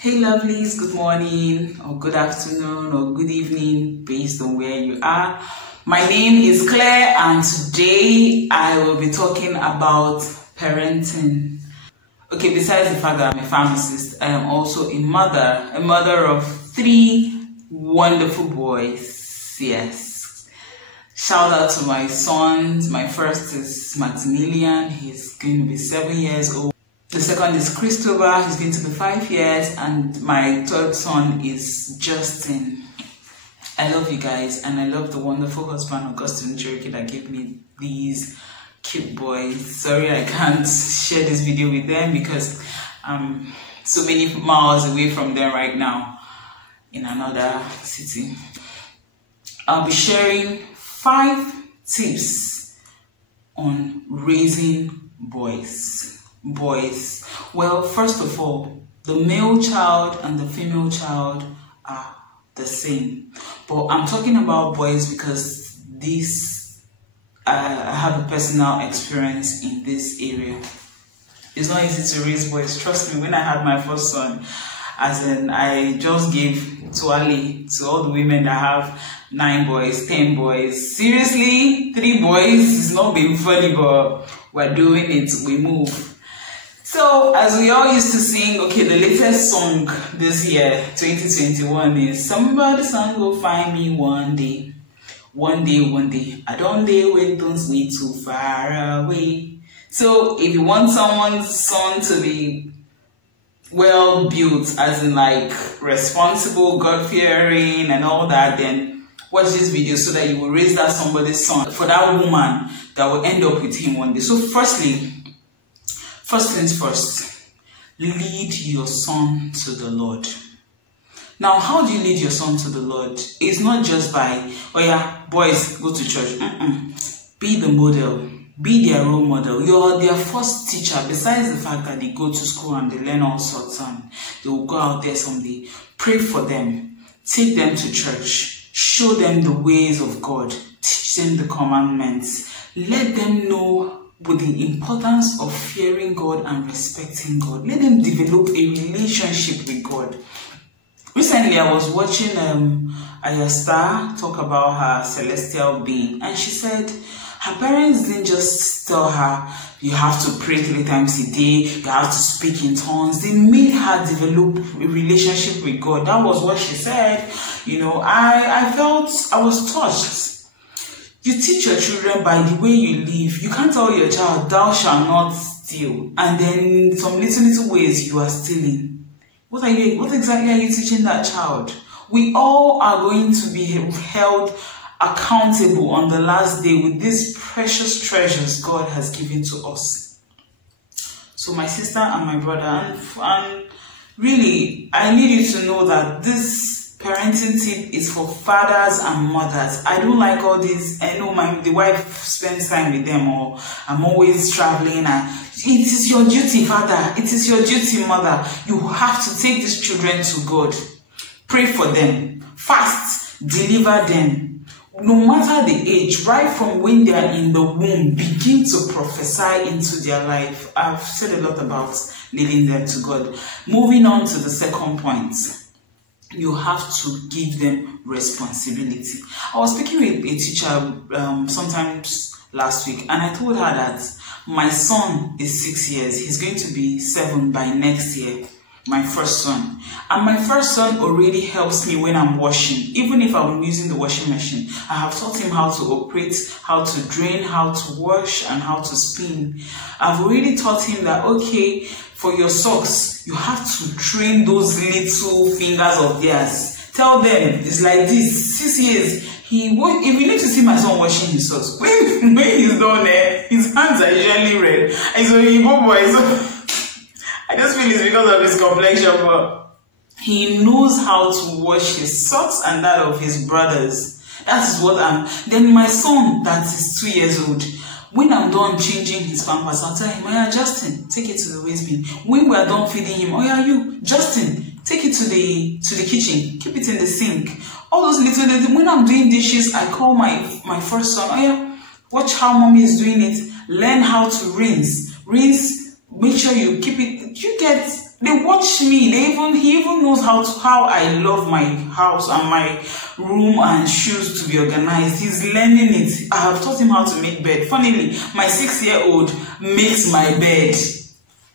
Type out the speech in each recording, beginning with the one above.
Hey lovelies, good morning or good afternoon or good evening based on where you are. My name is Claire and today I will be talking about parenting. Okay, besides the fact that I'm a pharmacist, I am also a mother of 3 wonderful boys. Yes. Shout out to my sons. My first is Maximilian, he's going to be 7 years old. The second is Christopher, he's going to be 5 years, and my third son is Justin. I love you guys, and I love the wonderful husband, Augustine Cherokee, that gave me these cute boys. Sorry I can't share this video with them because I'm so many miles away from them right now in another city. I'll be sharing 5 tips on raising boys. Well, first of all, the male child and the female child are the same, but I'm talking about boys because I have a personal experience in this area. It's not easy to raise boys. Trust me, when I had my first son, as in I just gave tuale to all the women that have 9 boys, 10 boys. Seriously, 3 boys is not being funny, but we're doing it, we move. So, as we all used to sing, okay, the latest song this year, 2021, is "Somebody Son Will Find Me One Day. One day, one day. I don't dare wait, don't wait too far away." So, if you want someone's son to be well built, as in like responsible, God-fearing and all that, then watch this video so that you will raise that somebody's son for that woman that will end up with him one day. So, first things first, lead your son to the Lord. Now, how do you lead your son to the Lord? It's not just by, oh yeah, boys, go to church. Be the model. Be their role model. You're their first teacher. Besides the fact that they go to school and they learn all sorts and they will go out there someday. Pray for them. Take them to church. Show them the ways of God. Teach them the commandments. Let them know with the importance of fearing God and respecting God. Let them develop a relationship with God. Recently, I was watching Ayasta talk about her celestial being, and she said her parents didn't just tell her, you have to pray 3 times a day, you have to speak in tongues. They made her develop a relationship with God. That was what she said. You know, I felt, I was touched. You teach your children by the way you live. You can't tell your child, thou shalt not steal, and then in some little ways you are stealing. What exactly are you teaching that child? We all are going to be held accountable on the last day with these precious treasures God has given to us. So my sister and my brother, and really, I need you to know that this parenting tip is for fathers and mothers. I don't like all these, I know the wife spends time with them, or I'm always traveling. It is your duty, father. It is your duty, mother. You have to take these children to God. Pray for them. Fast. Deliver them. No matter the age, right from when they are in the womb, begin to prophesy into their life. I've said a lot about leading them to God. Moving on to the second point. You have to give them responsibility. I was speaking with a teacher sometimes last week, and I told her that my son is 6 years. He's going to be 7 by next year, my first son. And my first son already helps me when I'm washing. Even if I'm using the washing machine, I have taught him how to operate, how to drain, how to wash, and how to spin. I've already taught him that, okay, for your socks, you have to train those little fingers of theirs. Tell them, it's like this, 6 years. If you need to see my son washing his socks, when he's done there, his hands are usually red. And so he boy, so I just feel it's because of his complexion, but he knows how to wash his socks and that of his brothers. That is what then my son that is 2 years old, when I'm done changing his pampers, I'll tell him, oh yeah, Justin, take it to the waste bin. When we're done feeding him, oh yeah, you, Justin, take it to the kitchen, keep it in the sink. All those little, when I'm doing dishes, I call my first son, oh yeah, watch how mommy is doing it. Learn how to rinse. Make sure you keep it. You get They watch me. He even knows how I love my house and my room and shoes to be organized. He's learning it. I have taught him how to make bed. Funnily, my 6-year-old makes my bed.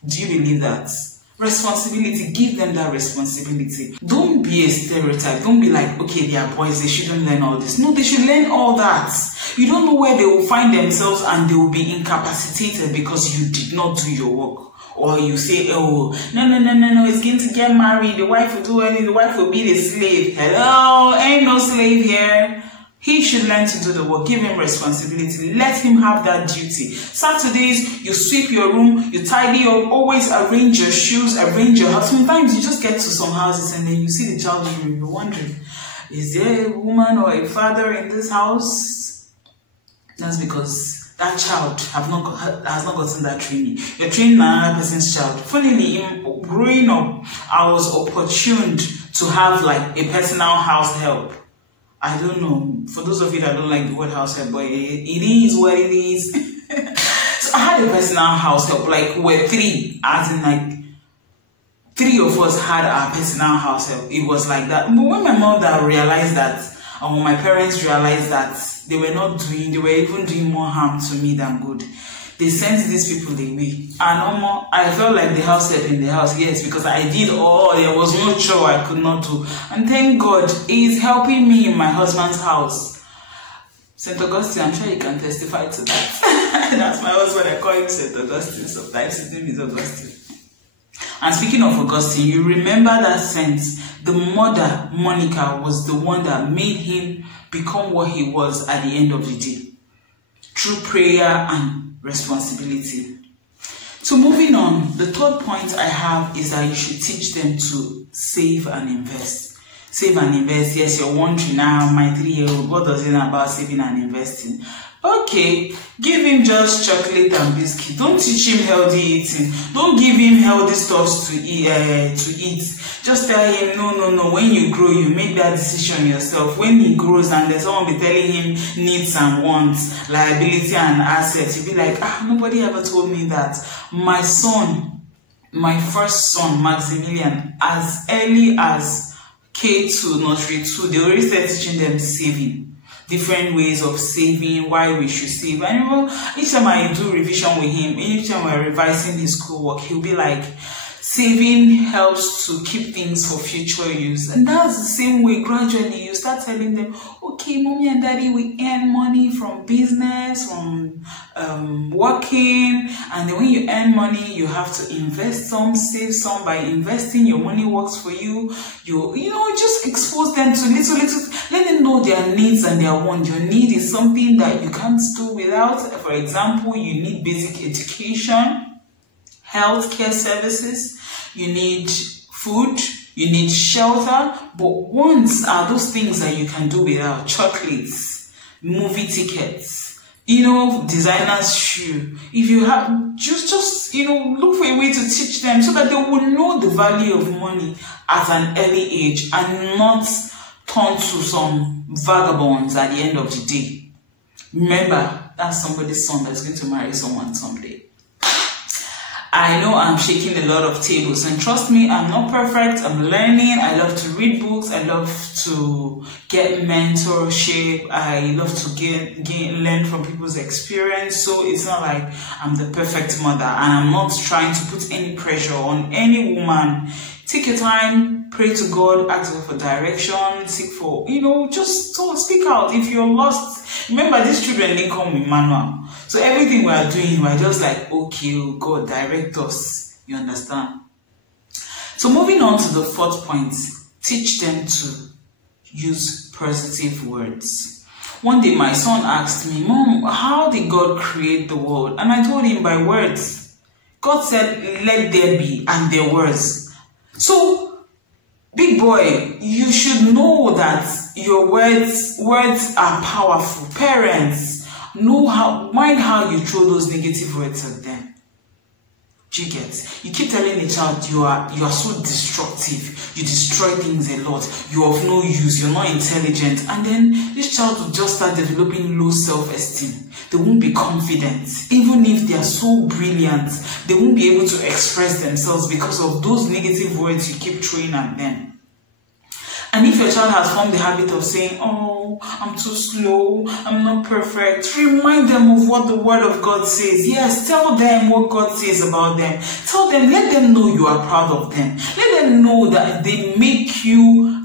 Do you believe that? Responsibility. Give them that responsibility. Don't be a stereotype. Don't be like, okay, they are boys, they shouldn't learn all this. No, they should learn all that. You don't know where they will find themselves and they will be incapacitated because you did not do your work. Or you say, oh, no, it's going to get married, the wife will do anything, the wife will be the slave. Hello, ain't no slave here. He should learn to do the work. Give him responsibility. Let him have that duty. Saturdays, you sweep your room, you tidy up, always arrange your shoes, arrange your house. Sometimes you just get to some houses and then you see the child's room, you're wondering, is there a woman or a father in this house? That's because that child has not gotten that training. You're training another person's child. Funnily, in growing up, I was opportuned to have like a personal house help. I don't know. For those of you that don't like the word house help, but it is what it is. So I had a personal house help. Like we're 3, as in like 3 of us had our personal house help. It was like that. But when my mother realized that, and when my parents realized that they were even doing more harm to me than good, they sent these people away. And I felt like the house help in the house, yes, because I did all, there was no chore I could not do. And thank God, He's helping me in my husband's house. St. Augustine, I'm sure you can testify to that. That's my husband, I call him St. Augustine, sometimes his name is Augustine. And speaking of Augustine, you remember that sense, the mother, Monica, was the one that made him become what he was at the end of the day, through prayer and responsibility. So moving on, the third point I have is that you should teach them to save and invest. Save and invest. Yes, you're wondering now, my 3-year-old, what does it know about saving and investing? Okay, give him just chocolate and biscuit. Don't teach him healthy eating. Don't give him healthy stuff to eat. Just tell him, no. When you grow, you make that decision yourself. When he grows and there's someone be telling him needs and wants, liability and assets, you'll be like, nobody ever told me that. My son, my first son, Maximilian, as early as K2, nursery 2, they already started teaching them saving. Different ways of saving, why we should save. And each time I do revision with him, each time we're revising his schoolwork, he'll be like, saving helps to keep things for future use. And that's the same way gradually you start telling them, okay, mommy and daddy, we earn money from business, from working, and then when you earn money, you have to invest some, save some. By investing, your money works for you. You just expose them to little, let them know their needs and their wants. Your need is something that you can't do without. For example, you need basic education, healthcare services, you need food, you need shelter, but wants are those things that you can do without. Chocolates, movie tickets, designer's shoe. If you have, just look for a way to teach them so that they will know the value of money at an early age and not turn to some vagabonds at the end of the day. Remember, that's somebody's son that's going to marry someone someday. I know I'm shaking a lot of tables, and trust me, I'm not perfect. I'm learning. I love to read books. I love to get mentorship. I love to learn from people's experience. So it's not like I'm the perfect mother, and I'm not trying to put any pressure on any woman. Take your time, pray to God, ask God for direction, seek for, just speak out. If you're lost, remember, these children didn't come with manual. So everything we are doing, we're just like, okay, God, direct us. You understand? So moving on to the fourth point, teach them to use positive words. One day my son asked me, Mom, how did God create the world? And I told him by words. God said, let there be, and there was. So, big boy, you should know that your words are powerful. Parents, mind how you throw those negative words at them. Do you get? You keep telling the child you are so destructive. you destroy things a lot, you're of no use, you're not intelligent, and then this child will just start developing low self-esteem. They won't be confident. Even if they are so brilliant, they won't be able to express themselves because of those negative words you keep throwing at them. And if your child has formed the habit of saying, oh, I'm too slow, I'm not perfect, remind them of what the word of God says. Yes, tell them what God says about them. Tell them, let them know you are proud of them. Let them know that they make you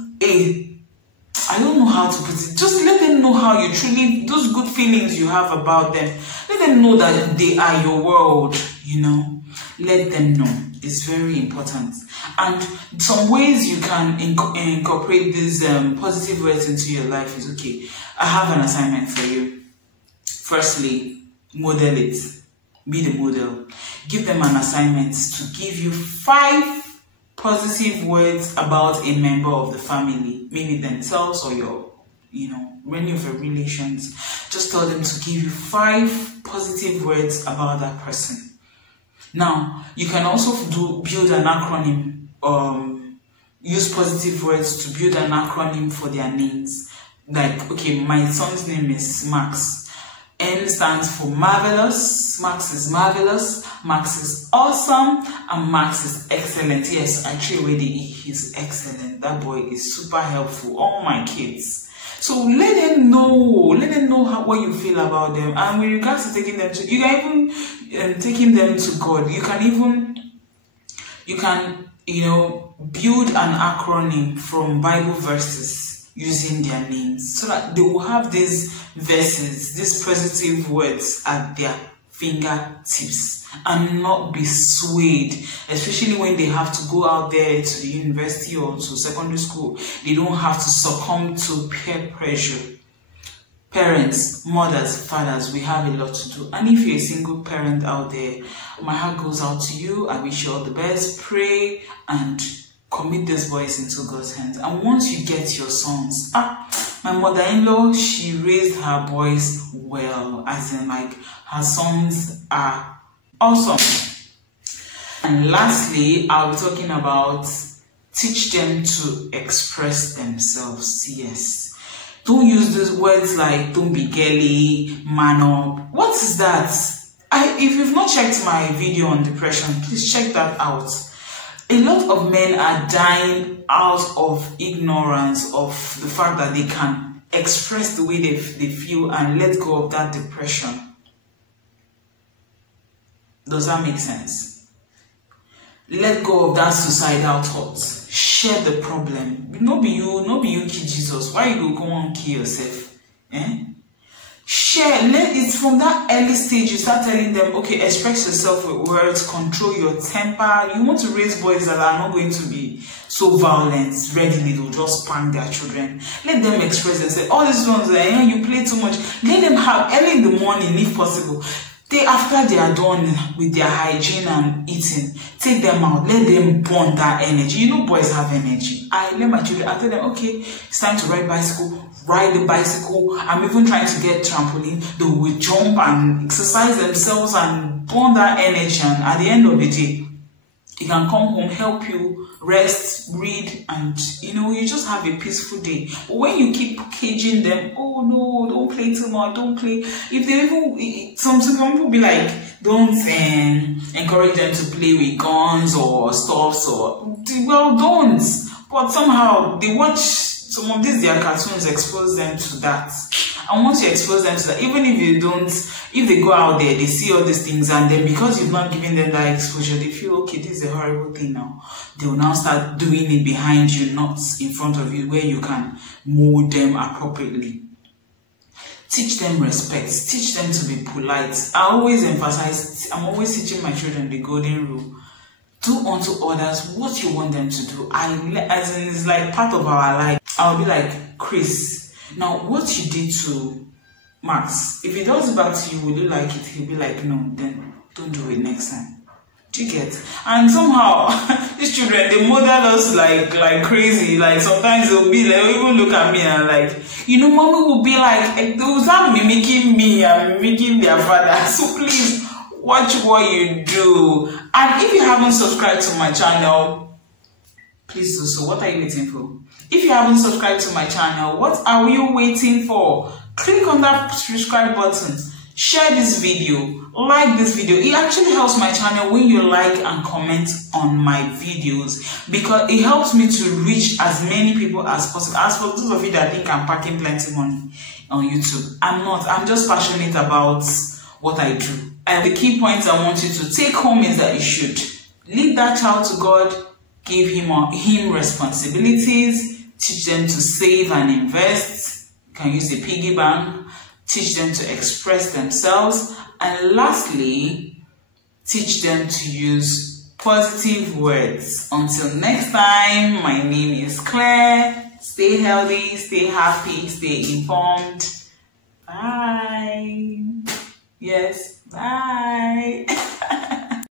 I don't know how to put it. Just let them know how you truly, those good feelings you have about them. Let them know that they are your world, you know. Let them know. It's very important. And some ways you can incorporate these positive words into your life is, okay, I have an assignment for you. Firstly, model it. Be the model. Give them an assignment to give you 5 positive words about a member of the family, maybe themselves or your, you know, any of your relations. Just tell them to give you 5 positive words about that person. Now, you can also build an acronym, use positive words to build an acronym for their names. Like, okay, my son's name is Max. N stands for marvelous. Max is marvelous. Max is awesome. And Max is excellent. Yes, I threw away the E. He's excellent. That boy is super helpful. All my kids. So let them know. Let them know what you feel about them. And with regards to taking them to, you can even taking them to God. You can you know, build an acronym from Bible verses using their names, so that they will have these verses, these positive words at their fingertips and not be swayed, especially when they have to go out there to the university or to secondary school. They don't have to succumb to peer pressure. Parents, mothers, fathers, we have a lot to do. And if you're a single parent out there, my heart goes out to you. I wish you all the best. Pray and commit these boys into God's hands. And once you get your sons, my mother-in-law, she raised her boys well, as in like her sons are awesome. And lastly, I'll be talking about teach them to express themselves. Yes. Don't use those words like don't be girly, man up. What is that? If you've not checked my video on depression, please check that out. A lot of men are dying out of ignorance of the fact that they can express the way they feel and let go of that depression. Does that make sense? Let go of that suicidal thoughts. Share the problem. No be you kill Jesus. Why you go and kill yourself? Share. It's from that early stage you start telling them, okay, express yourself with words, control your temper. You want to raise boys that are not going to be so violent readily. They'll just spank their children. Let them express themselves. All these ones, you play too much. Let them have early in the morning, if possible. After they are done with their hygiene and eating, take them out, let them burn that energy. You know, boys have energy. I let my children, I tell them, okay, it's time to ride the bicycle. I'm even trying to get trampoline. They will jump and exercise themselves and burn that energy. And at the end of the day, you can come home, help you, rest, read, and you just have a peaceful day. But when you keep caging them, oh no, don't play too much, don't play. If they even, some people be like, don't encourage them to play with guns or stuffs well, don't. But somehow they watch some of these their cartoons, expose them to that. And once you expose them to that, even if they go out there, they see all these things, and then because you've not given them that exposure, they feel, okay, this is a horrible thing now. They will now start doing it behind you, not in front of you, where you can mold them appropriately. Teach them respect. Teach them to be polite. I'm always teaching my children the golden rule. Do unto others what you want them to do. As in, it's like part of our life. I'll be like, Chris, now what you did to Max, if he does it back to you, will you like it? He'll be like, no, then don't do it next time. Do you get? And somehow these children, they model us like crazy. Like sometimes they'll even look at me and like, mommy will be like, they'll start mimicking me and mimicking their father. So please watch what you do. And if you haven't subscribed to my channel, please do so. What are you waiting for? If you haven't subscribed to my channel, what are you waiting for? Click on that subscribe button, share this video, like this video. It actually helps my channel when you like and comment on my videos, because it helps me to reach as many people as possible. As for those of you that think I'm packing plenty money on YouTube, I'm not. I'm just passionate about what I do. And the key points I want you to take home is that you should lead that child to God, give him responsibilities, teach them to save and invest. You can use a piggy bank. Teach them to express themselves. And lastly, teach them to use positive words. Until next time, my name is Claire. Stay healthy, stay happy, stay informed. Bye. Yes, bye.